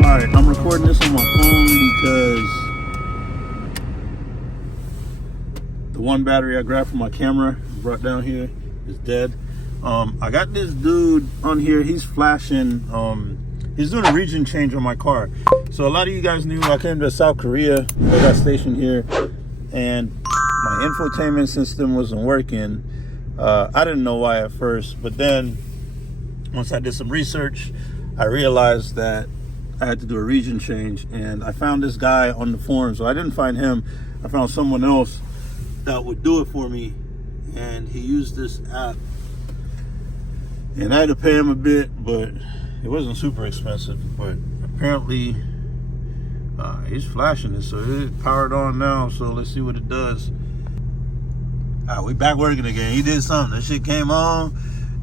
Alright, I'm recording this on my phone because the one battery I grabbed from my camera, brought down here, is dead. I got this dude on here, he's flashing, he's doing a region change on my car. So a lot of you guys knew I came to South Korea, I got stationed here, and my infotainment system wasn't working. I didn't know why at first, but then once I did some research, I realized that I had to do a region change, and I found this guy on the forum. So I didn't find him, I found someone else that would do it for me, and he used this app, and I had to pay him a bit, but it wasn't super expensive. But apparently he's flashing it, so it's powered on now. So let's see what it does. All right, we back working again. He did something. That shit came on,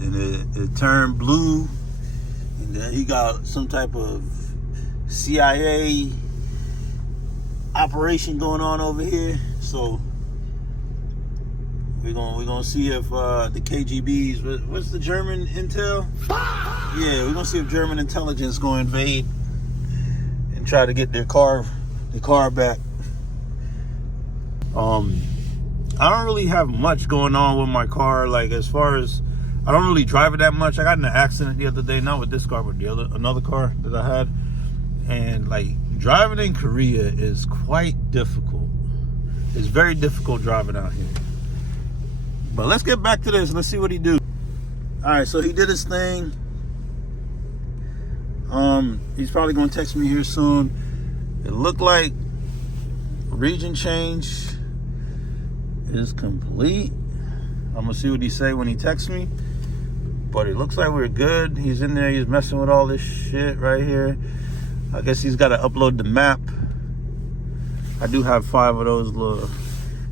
and it turned blue, and then he got some type of CIA operation going on over here. So we're gonna see if the KGB's, what's the German intel? Yeah, we're gonna see if German intelligence gonna invade and try to get the car back. I don't really have much going on with my car, like as far as I don't really drive it that much. I got in an accident the other day, not with this car, but another car that I had, and like driving in Korea is quite difficult. It's very difficult driving out here. But let's get back to this. Let's see what he do. All right, so he did his thing. He's probably gonna text me here soon. It looked like region change is complete. I'm gonna see what he say when he texts me. But it looks like we're good. He's in there, he's messing with all this shit right here. I guess he's gotta upload the map. I do have 5 of those little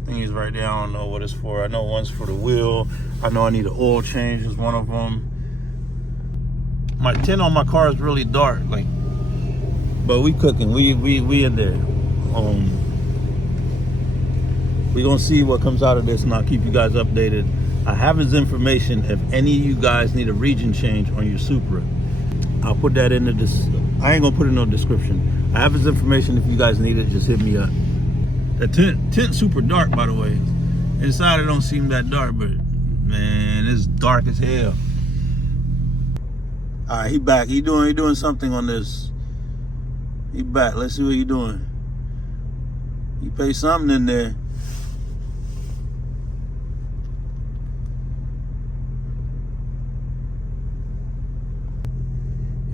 thingies right there. I don't know what it's for. I know one's for the wheel. I know I need an oil change is one of them. My tint on my car is really dark, like, but we cooking. We in there. We're gonna see what comes out of this, and I'll keep you guys updated. I have his information if any of you guys need a region change on your Supra. I'll put that in I ain't gonna put it in no description. I have his information. If you guys need it, just hit me up. The tint super dark, by the way. Inside it don't seem that dark, but man, it's dark as hell. All right, he back. He doing something on this. He back. Let's see what he doing. He pay something in there.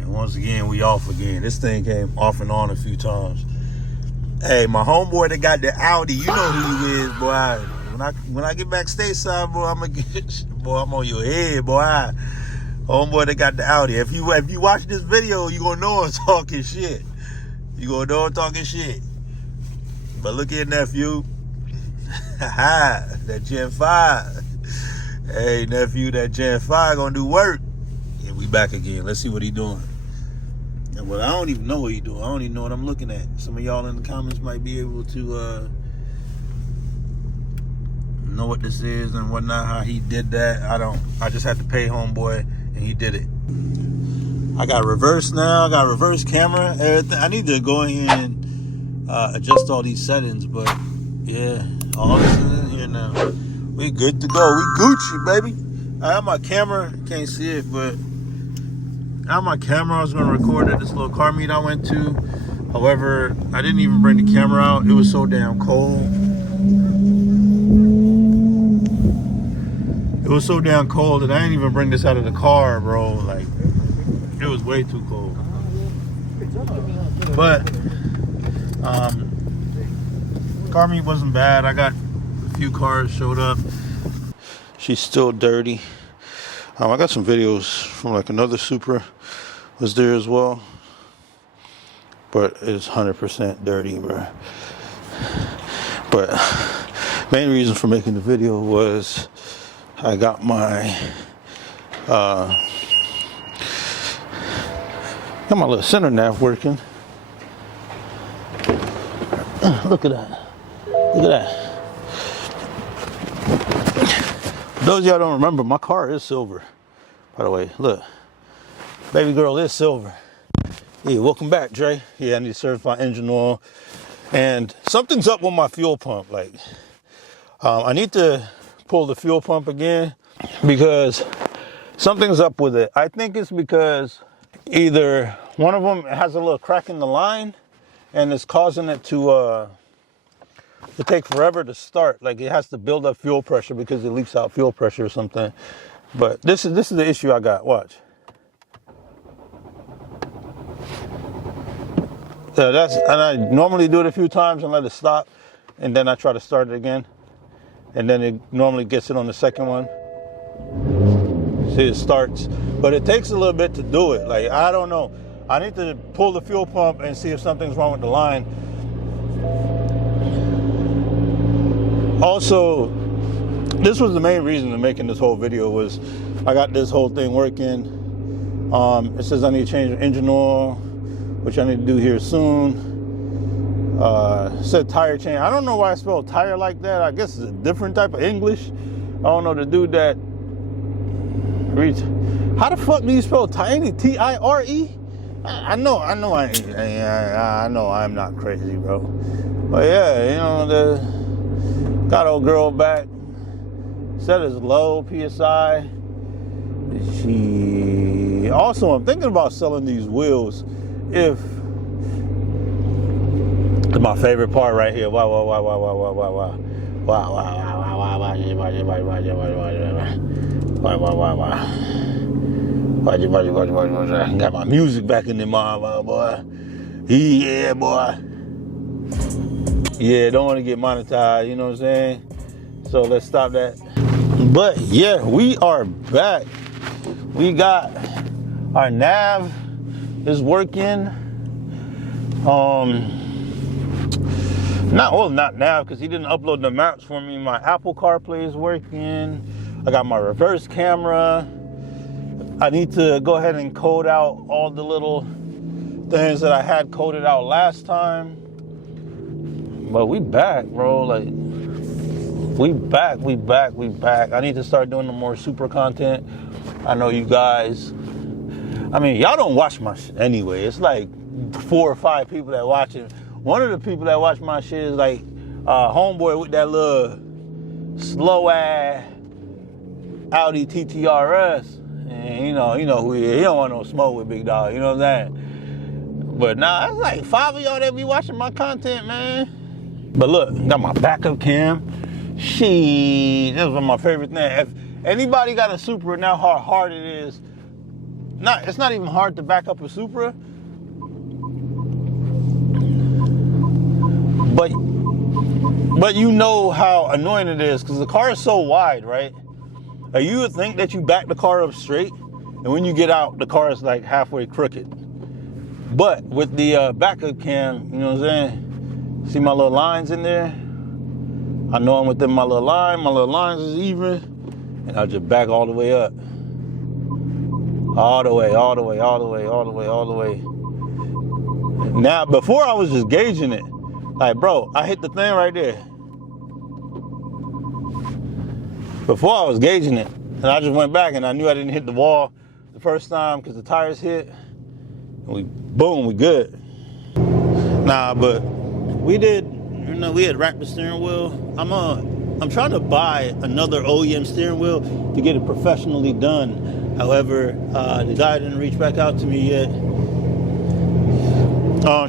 And once again, we off again. This thing came off and on a few times. Hey, my homeboy that got the Audi, you know who he is, boy. When I get back stateside, boy, I'm on your head, boy. Homeboy that got the Audi. If you watch this video, you gonna know I'm talking shit. You gonna know I'm talking shit. But look at nephew. That Gen 5. Hey, nephew, that Gen 5 gonna do work. Yeah, we back again. Let's see what he doing. And well, I don't even know what he doing. I don't even know what I'm looking at. Some of y'all in the comments might be able to know what this is and whatnot, how he did that. I just had to pay homeboy, and he did it. I got reverse now. I got reverse camera, everything. I need to go in here and adjust all these settings, but yeah, all this is in here now. We good to go. We Gucci, baby. I have my camera. Can't see it, but I have my camera. I was going to record at this little car meet I went to. However, I didn't even bring the camera out. It was so damn cold. It was so damn cold that I didn't even bring this out of the car, bro. Like, it was way too cold. But car meet wasn't bad. I got a few cars showed up. She's still dirty. I got some videos from like another Supra was there as well, but it's 100% dirty, bro. But main reason for making the video was I got my little center nav working. Look at that. Look at that. Those of y'all don't remember, my car is silver. By the way, look, baby girl is silver. Yeah, welcome back, Dre. Yeah, I need to certify engine oil. And something's up with my fuel pump. Like, I need to pull the fuel pump again because something's up with it. I think it's because either one of them has a little crack in the line and it's causing it to take forever to start. Like, it has to build up fuel pressure because it leaks out fuel pressure or something. But this is the issue I got. Watch. And I normally do it a few times and let it stop, and then I try to start it again, and then it normally gets it on the second one. See, it starts, but it takes a little bit to do it. Like, I don't know. I need to pull the fuel pump and see if something's wrong with the line. Also, this was the main reason of making this whole video was I got this whole thing working. It says I need to change the engine oil, which I need to do here soon. Said tire change. I don't know why I spelled tire like that. I guess it's a different type of English. I don't know. The dude that reads, how the fuck do you spell tire? T-I-R-E? I know I'm not crazy, bro. But yeah, you know, got old girl back. Set is low PSI. Also, I'm thinking about selling these wheels. If my favorite part right here. Wow. Got my music back in the mind, boy. Yeah, boy. Yeah, don't want to get monetized, you know what I'm saying? So let's stop that. But yeah, we are back. We got our nav is working. Not nav, because he didn't upload the maps for me. My Apple CarPlay is working. I got my reverse camera. I need to go ahead and code out all the little things that I had coded out last time. But we back, bro. Like, we back. I need to start doing the more super content. I know you guys, I mean, y'all don't watch my shit anyway. It's like 4 or 5 people that watch it. One of the people that watch my shit is like homeboy with that little slow ass Audi TTRS. And you know who he is. He don't want no smoke with Big Dog, you know what I'm saying? But nah, it's like 5 of y'all that be watching my content, man. But look, got my backup cam. This was one of my favorite things. If anybody got a Supra and how hard it is, it's not even hard to back up a Supra. But you know how annoying it is because the car is so wide, right? You would think that you back the car up straight, and when you get out, the car is like halfway crooked. But with the backup cam, you know what I'm saying? See my little lines in there? I know I'm within my little line. My little lines is even, and I'll just back all the way up. All the way. Now, before I was just gauging it. Like, bro, I hit the thing right there. Before I was gauging it, and I just went back and I knew I didn't hit the wall the first time because the tires hit. And we good. Nah, but we did, you know, we had racked the steering wheel. I'm trying to buy another OEM steering wheel to get it professionally done. However, the guy didn't reach back out to me yet.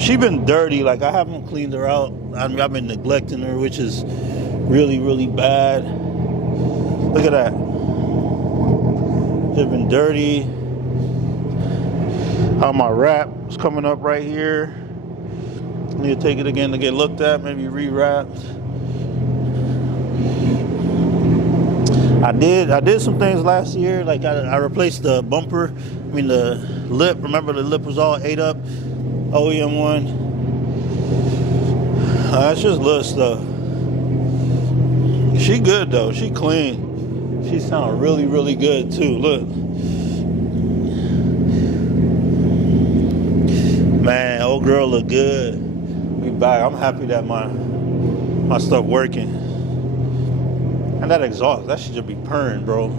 She been dirty. Like, I haven't cleaned her out. I've been neglecting her, which is really, really bad. Look at that. She's been dirty. My wrap is coming up right here. I need to take it again to get looked at, maybe re-wrapped. I did some things last year. Like, I replaced the bumper. I mean, the lip. Remember, the lip was all ate up. OEM one. That's just little stuff. She good though. She clean. She sound really, really good too. Look, man, old girl look good. We back. I'm happy that my stuff working. And that exhaust, that should just be purring, bro.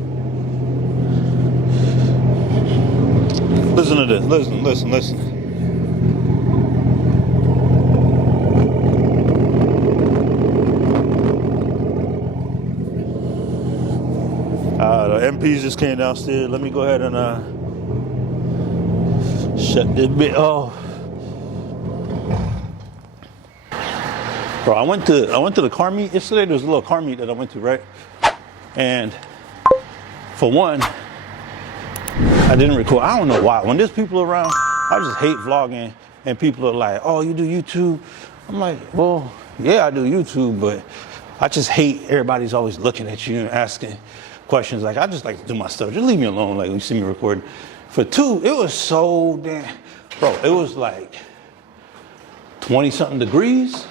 Listen to this. Listen. The MPs just came downstairs. Let me go ahead and shut this bit off. Bro, I went to the car meet yesterday. There was a little car meet that I went to, right? And for one, I didn't record. I don't know why. When there's people around, I just hate vlogging, and people are like, "Oh, you do YouTube?" I'm like, "Well, yeah, I do YouTube, but I just hate everybody's always looking at you and asking questions. Like, I just like to do my stuff. Just leave me alone. Like, when you see me recording." For two, it was so damn, bro. It was like 20-something degrees.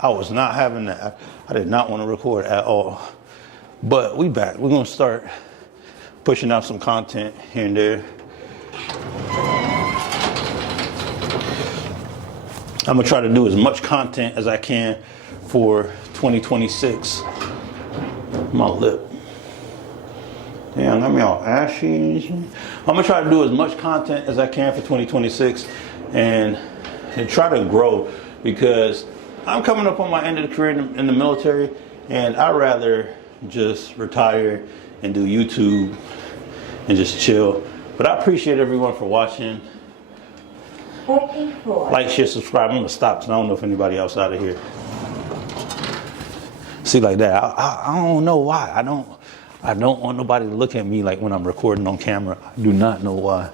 I was not having that. I did not want to record at all. But we back. We're gonna start pushing out some content here and there. I'm gonna try to do as much content as I can for 2026. My lip. Damn, got me all ashy. I'm gonna try to do as much content as I can for 2026 and try to grow, because I'm coming up on my end of the career in the military, and I'd rather just retire and do YouTube and just chill. But I appreciate everyone for watching. Like, share, subscribe. I'm gonna stop because I don't know if anybody else out of here. See, like that. I don't know why. I don't want nobody to look at me like when I'm recording on camera. I do not know why.